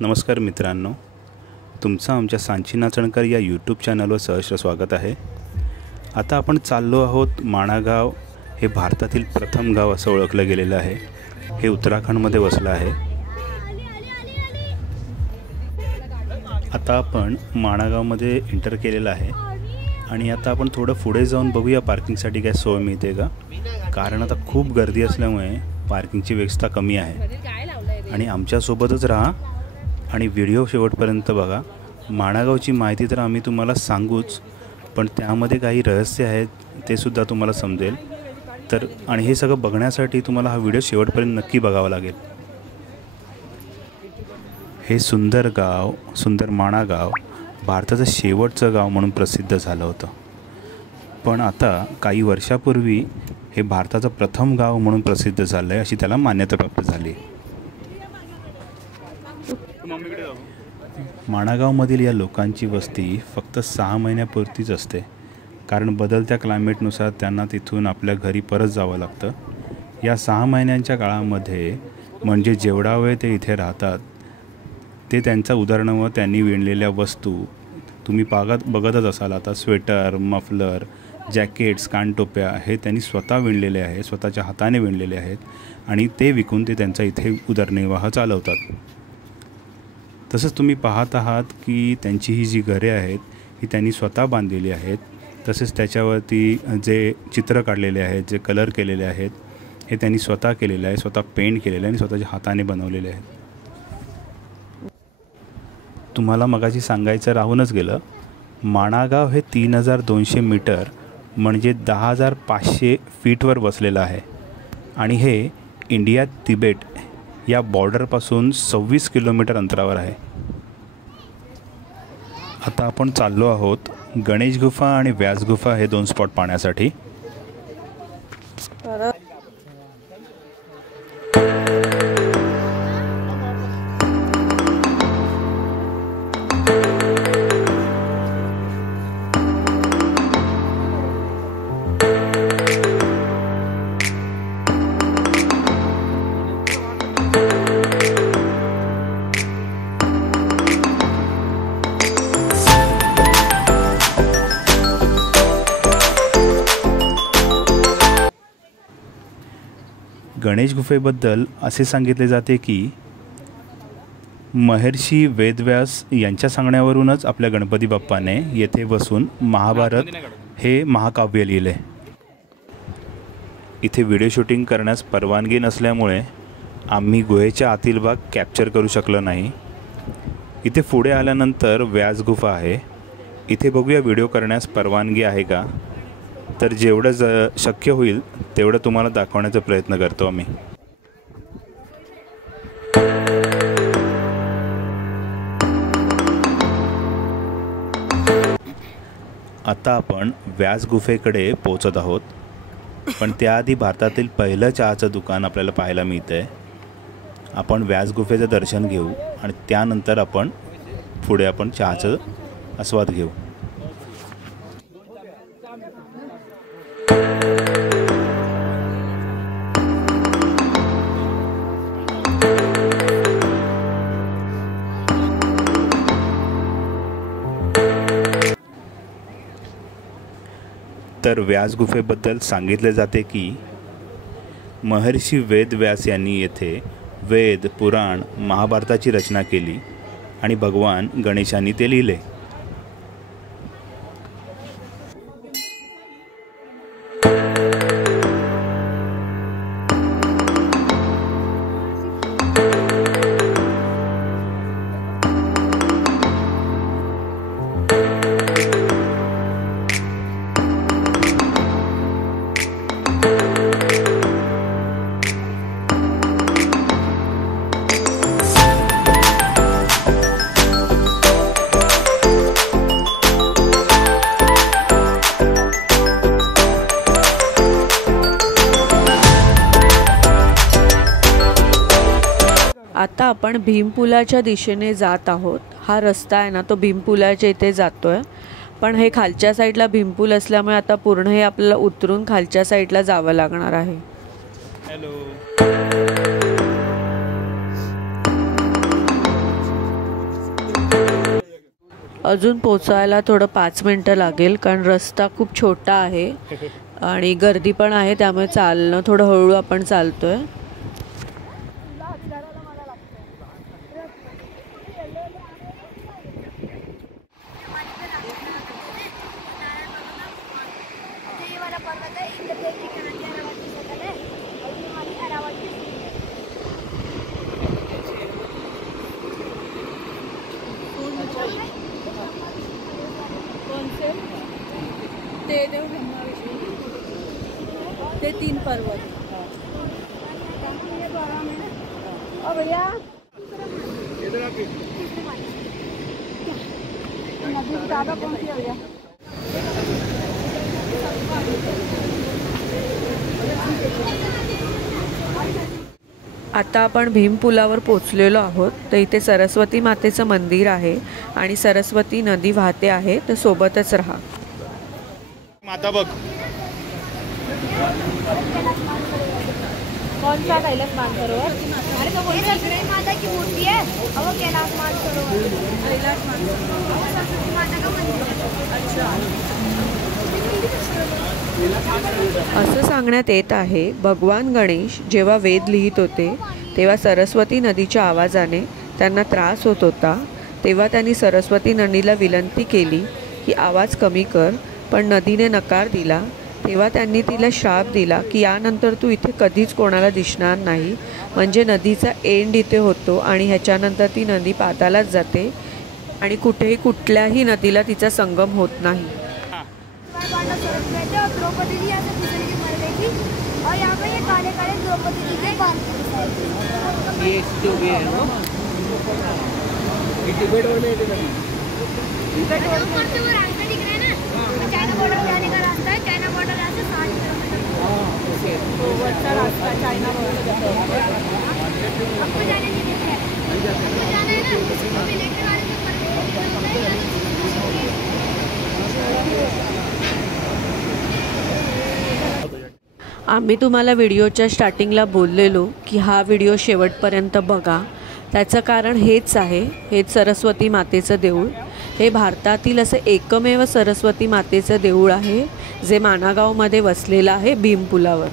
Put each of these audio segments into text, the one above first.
नमस्कार मित्रांनो, तुमचं आमच्या सांची नाचणकर या यूट्यूब चॅनलवर सहर्ष स्वागत आहे। आता आपण चाललो आहोत माणागाव। हे भारतातील प्रथम गाव असं ओळखलं गेलेलं आहे। हे उत्तराखंडमध्ये वसलं आहे। आता आपण माणागावमध्ये एंटर केलेलं आहे आणि आता आपण थोडं पुढे जाऊन बघूया पार्किंगसाठी काय सोय मिळते का, कारण आता खूप गर्दी असल्यामुळे पार्किंगची व्यवस्था कमी आहे। आणि आमच्यासोबतच राहा आणि व्हिडिओ शेवटपर्यंत बघा। माणागावची माहिती तर आम्ही तुम्हाला सांगूच, पण त्यामध्ये काही रहस्य आहेत ते सुद्धा तुम्हाला समजेल। तर आणि हे सगळं बघण्यासाठी तुम्हाला हा व्हिडिओ शेवटपर्यंत नक्की बघावा लागेल। हे सुंदर गाव, सुंदर माणागाव भारताचं शेवटचं गाव म्हणून प्रसिद्ध झालं होतं, पण आता काही वर्षापूर्वी हे भारताचं प्रथम गाव म्हणून प्रसिद्ध झालं आहे, अशी त्याला मान्यता प्राप्त झाली। माणागावमधील या लोकांची वस्ती फक्त 6 महिन्यापुरतीच असते, कारण बदलत्या क्लायमेटनुसार त्यांना तिथून आपल्या घरी परत जावं लागतं। या 6 महिन्यांच्या काळामध्ये म्हणजे जेवढा वेळ ते इथे राहतात ते त्यांचा उदरनिर्वाह त्यांनी विणलेल्या वस्तू तुम्ही बघतच असाल। आता स्वेटर, मफलर, जॅकेट्स, कानटोप्या हे त्यांनी स्वतः विणलेले आहे, स्वतःच्या हाताने विणलेले आहेत आणि ते विकून ते त्यांचा इथे उदरनिर्वाह चालवतात। तसंच तुम्ही पाहत आहात की त्यांची ही जी घरे आहेत ही त्यांनी स्वतः बांधलेली आहेत। तसेच त्याच्यावरती जे चित्र काढलेले आहेत, जे कलर केलेले आहेत हे त्यांनी स्वतः केलेले आहे, स्वतः पेंट केलेले आहे आणि स्वतःच्या हाताने बनवलेले आहेत। तुम्हाला मगाशी सांगायचं राहूनच गेलं, माणागाव हे 3200 मीटर म्हणजे 10,500 फीटवर बसलेलं आहे आणि हे इंडिया तिबेट या बॉर्डरपासून 26 किलोमीटर अंतरावर आहे। आता आपण चाललो आहोत गणेश गुफा आणि व्यास गुफा हे 2 स्पॉट पाहण्यासाठी। गणेश गुफेबद्दल असे सांगितले जाते की महर्षी वेदव्यास यांच्या सांगण्यावरूनच आपल्या गणपती बाप्पाने येथे बसून महाभारत हे महाकाव्य लिहिले। इथे व्हिडिओ शूटिंग करण्यास परवानगी नसल्यामुळे आम्ही गुहेच्या आतील भाग कॅप्चर करू शकलो नाही। इथे पुढे आल्यानंतर व्यास गुफा आहे। इथे बघूया व्हिडिओ करण्यास परवानगी आहे का, तर जेवढं शक्य होईल तेवढं तुम्हाला दाखवण्याचा प्रयत्न करतो आम्ही। आता आपण व्यास गुफेकडे पोहोचत आहोत, पण त्याआधी भारतातील पहिलं चहाचं दुकान आपल्याला पाहायला मिळतंय। आपण व्यास गुफेचं दर्शन घेऊ आणि त्यानंतर आपण पुढे चहाचं आस्वाद घेऊ। तर व्यास गुफेबद्दल सांगितले जाते की महर्षी वेदव्यास यांनी येथे वेद, पुराण, महाभारताची रचना केली आणि भगवान गणेशांनी ते लिहिले। आता आपण भीमपुलाच्या दिशेने जात आहोत। हा रस्ता आहे ना, तो भीमपुलाच्या इथे जातोय, पण हे खालच्या साईडला भीमपूल असल्यामुळे आता पूर्ण हे आपल्याला उतरून खालच्या साईडला जावं लागणार आहे। हेलो अजून पोचायला थोडं 5 मिनटं लागेल, कारण रस्ता खूप छोटा आहे आणि गर्दी पण आहे, त्यामुळे चालणं थोडं हळू आपण चालतोय. ते 3 पर्वत. आता आपण भीमपुलावर पोचलेलो आहोत. तर इथे सरस्वती मातेचं मंदिर आहे आणि सरस्वती नदी वाहते आहे, तर सोबतच राहा. माता बघ. कौन सा कैलाश मानसरोवर? अरे तो बोल रही माता की मूर्ति है और वो कैलाश मानसरोवर. कैलाश मानसरोवर सरस्वती माता का मंदिर है. अच्छा. असं सांगण्यात येत आहे, भगवान गणेश जेव्हा वेद लिहित होते तेव्हा सरस्वती नदीच्या आवाजाने त्यांना त्रास होत होता. तेव्हा त्यांनी सरस्वती नदीला विनंती केली की आवाज कमी कर, पण नदीने नकार दिला. तेव्हा त्यांनी तिला श्राप दिला की यानंतर तू इथे कधीच कोणाला दिसणार नाही. म्हणजे नदीचा एंड इथे होतो आणि ह्याच्यानंतर ती नदी पातालाच जाते आणि कुठेही कुठल्याही नदीला तिचा संगम होत नाही. द्रौपदी जी ऐसे फिसल के मर गई थी और यहाँ पे ये काले काले द्रौपदी जी के बाल ये जो भी है वो टिबेट और में टिबेट और से वो रास्ता दिख रहा है ना, चाइना बॉर्डर जाने का रास्ता है. चाइना बॉर्डर यहाँ से 60 किलोमीटर तो अच्छा रास्ता चाइना बॉर्डर आपको जाने नहीं देते हैं. आपको जाना है ना, किसी को भी लेकर आने आम्ही तुम्हाला व्हिडिओच्या स्टार्टिंगला बोललेलो की हा व्हिडिओ शेवटपर्यंत बघा. त्याचं कारण हेच आहे, हेच सरस्वती मातेचं देऊळ. हे भारतातील असं एकमेव सरस्वती मातेचं देऊळ आहे जे मानागावमध्ये वसलेलं आहे भीमपुलावर.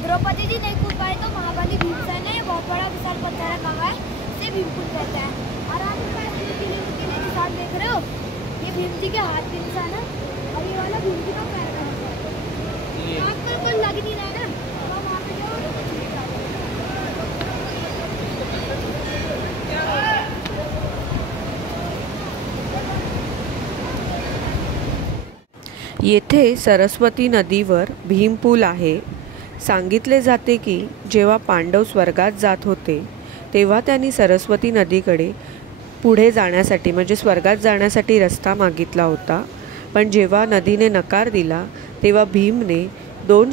द्रौपदी जी नहीं कूद पाए तो महाबली भीमसेन ने बहुत बड़ा विशाल पत्थर रखा है, इसे भीमपुल कहते हैं. और आप किले निशान देख रहे हो, ये भीम जी के हाथ के निशान है और ये वाला भीम जी का पैर का निशान है. आपको लग नहीं रहा है ना, तो वहाँ पे जाओ. येथे सरस्वती नदीवर भीमपूल आहे. सांगितले जाते की जेव्हा पांडव स्वर्गात जात होते तेव्हा त्यांनी सरस्वती नदीकडे पुढे जाण्यासाठी म्हणजे स्वर्गात जाण्यासाठी रस्ता मागितला होता. पण जेव्हा नदीने नकार दिला तेव्हा भीमने 2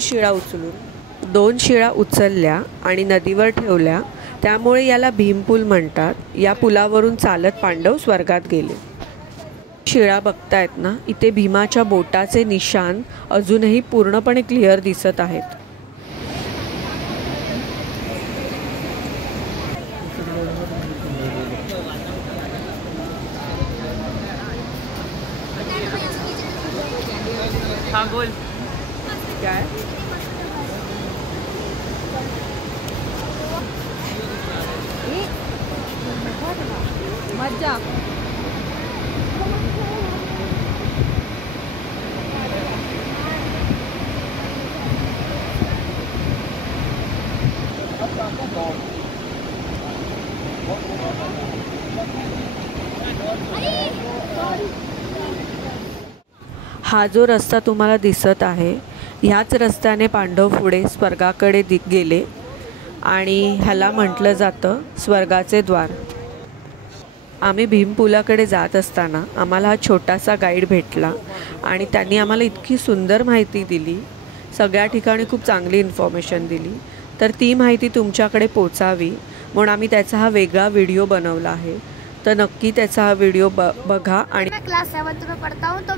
शिळा उचलल्या आणि नदीवर ठेवल्या. त्यामुळे याला भीमपूल म्हणतात. या पुलावरून चालत पांडव स्वर्गात गेले. शिळा बघतायत ना, इथे भीमाच्या बोटाचे निशाण अजूनही पूर्णपणे क्लिअर दिसत आहेत. हाँ बोल क्या है? मजा हा जो रस्ता तुम्हाला दिसत आहे ह्याच रस्त्याने पांडव पुढे स्वर्गाकडे गेले आणि ह्याला म्हटलं जातं स्वर्गाचे द्वार. आम्ही भीमपुलाकडे जात असताना आम्हाला हा छोटासा गाईड भेटला आणि त्यांनी आम्हाला इतकी सुंदर माहिती दिली, सगळ्या ठिकाणी खूप चांगली इन्फॉर्मेशन दिली. तर ती माहिती तुमच्याकडे पोचावी म्हणून आम्ही त्याचा हा वेगळा व्हिडिओ बनवला आहे. तर नक्की त्याचा हा व्हिडिओ बघा. आणि मैं क्लास 7th में पढ़ता हूँ, तो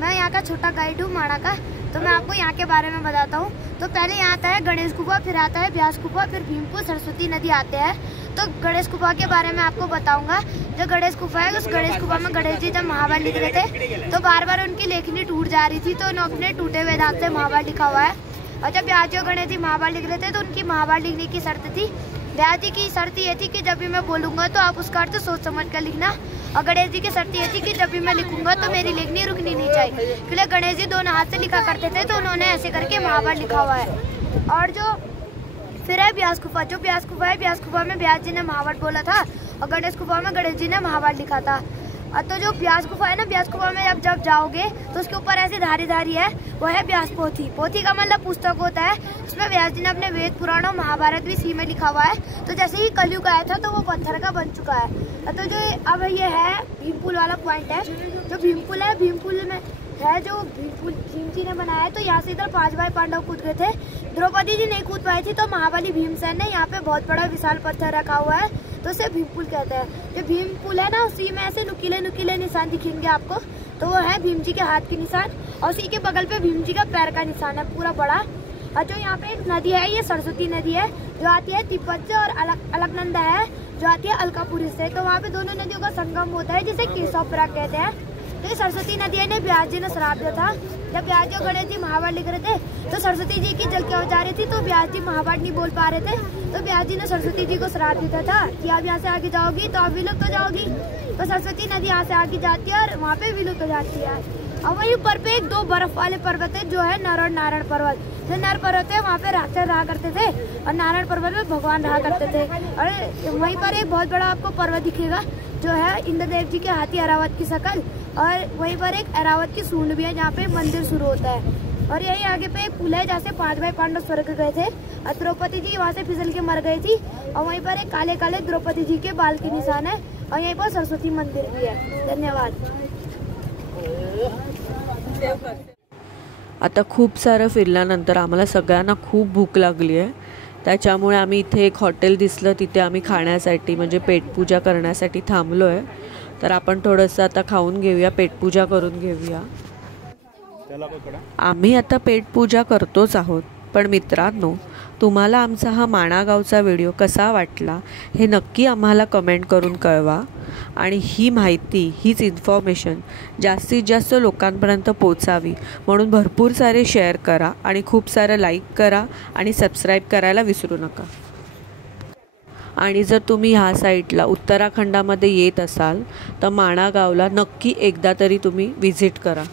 मैं यहाँ का छोटा गाइड हूँ माणा का. तो मैं आपको यहाँ के बारे में बताता हूँ. तो पहले यहाँ आता है गणेश गुफा, फिर आता है ब्यास गुफा, फिर भीमपुर, सरस्वती नदी आते हैं. तो गणेश गुफा के बारे में आपको बताऊंगा. जो गणेश गुफा है, उस गणेश गुफा में गणेश जी जब महाभारत लिख रहे थे तो बार बार उनकी लेखनी टूट जा रही थी, तो उन्होंने अपने टूटे हुए दांत से महाभारत लिखा हुआ है. और जब ब्यास जी गणेश जी महाभारत लिख रहे थे तो उनकी महाभारत लिखने की शर्त थी. ब्यास जी की शर्त ये थी कि जब भी मैं बोलूँगा तो आप उसका अर्थ सोच समझ कर लिखना. और गणेश जी की शर्त ये थी कि जब भी मैं लिखूंगा तो मेरी लेखनी रुकनी नहीं चाहिए, क्योंकि गणेश जी दोनों हाथ से लिखा करते थे, तो उन्होंने ऐसे करके महाभारत लिखा हुआ है. और जो फिर है ब्यास गुफा. जो ब्यास गुफा है, ब्यास गुफा में ब्यास जी ने महाभारत बोला था और गणेश गुफा में गणेश जी ने महाभारत लिखा था. तो जो ब्यास गुफा है ना, ब्यास गुफा में जब जाओगे तो उसके ऊपर ऐसी धारी धारी है, वो है ब्यास पोथी. पोथी का मतलब पुस्तक होता है. उसमें व्यास जी ने अपने वेद पुराण और महाभारत भी इसी में लिखा हुआ है. तो जैसे ही कलयुग आया था तो वो पत्थर का बन चुका है. तो जो अब ये है भीमपुल वाला पॉइंट है. जो भीमपुल है, भीमपुल में है जो भीम जी ने बनाया है. तो यहाँ से इधर 5 भाई पांडव कूद गए थे. द्रौपदी जी नहीं कूद पाई थी, तो महाबली भीमसेन ने यहाँ पे बहुत बड़ा विशाल पत्थर रखा हुआ है, तो उसे भीमपुल कहते हैं. जो भीमपुल है ना, उसी में ऐसे नुकीले नुकीले निशान दिखेंगे आपको, तो वो है भीम जी के हाथ के निशान. और उसी के बगल पे भीम जी का पैर का निशान है पूरा बड़ा. और जो यहाँ पे एक नदी है, ये सरस्वती नदी है, जो आती है तिब्बत से, और अलकनंदा है जो आती है अलकापुरी से. तो वहाँ पे दोनों नदियों का संगम होता है, जिसे केशवपुरा कहते हैं. तो सरस्वती नदी ने ब्यास जी ने श्राप दिया था. जब ब्यास जी और गणेश जी महाभारत लिख रहे थे तो सरस्वती जी की जल क्यों जा रही थी, तो ब्यास जी महाभारत नहीं बोल पा रहे थे. तो ब्यास जी ने सरस्वती जी को श्राप दिया था कि आप यहाँ से आगे जाओगी तो आप विलुप्त हो जाओगी. तो सरस्वती नदी यहाँ से आगे जाती है और वहाँ पे विलुप्त हो जाती है. और वहीं पर पे 2 बर्फ वाले पर्वत है, जो है नर और नारायण पर्वत. जो नर पर्वत है वहाँ पे राक्षस रहा करते थे और नारायण पर्वत में भगवान रहा करते थे. और वहीं पर एक बहुत बड़ा आपको पर्वत दिखेगा, जो है इंद्रदेव जी के हाथी ऐरावत की शकल. और वहीं पर एक ऐरावत की सूंड भी है, जहाँ पे मंदिर शुरू होता है. और यही आगे पे एक पुल है, जहाँ से 5 भाई पांडव स्वर्ग गए थे और द्रौपदी जी वहाँ से फिसल के मर गई थी. और वहीं पर एक काले काले द्रौपदी जी के बाल के निशान है. और यहीं पर सरस्वती मंदिर भी है. धन्यवाद. आता खूप सारं फिरल्यानंतर आम्हाला सगळ्यांना खूप भूक लागली आहे. त्याच्यामुळे आम्ही इथे एक हॉटेल दिसलं, तिथे आम्ही खाण्यासाठी म्हणजे पेटपूजा करण्यासाठी थांबलो आहे. तर आपण थोडंसं आता खाऊन घेऊया, पेटपूजा करून घेऊया. आम्ही आता पेटपूजा करतोच आहोत. पण मित्रांनो, तुम्हाला आमचा हा माणा गावचा व्हिडिओ कसा वाटला हे नक्की आम्हाला कमेंट करून कळवा. आणि ही माहिती, हीच इन्फॉर्मेशन जास्तीत जास्त लोकांपर्यंत पोचावी म्हणून भरपूर सारे शेअर करा आणि खूप सारं लाईक करा आणि सबस्क्राईब करायला विसरू नका. आणि जर तुम्ही ह्या साईडला उत्तराखंडामध्ये येत असाल तर माणा गावला नक्की एकदा तरी तुम्ही विजिट करा.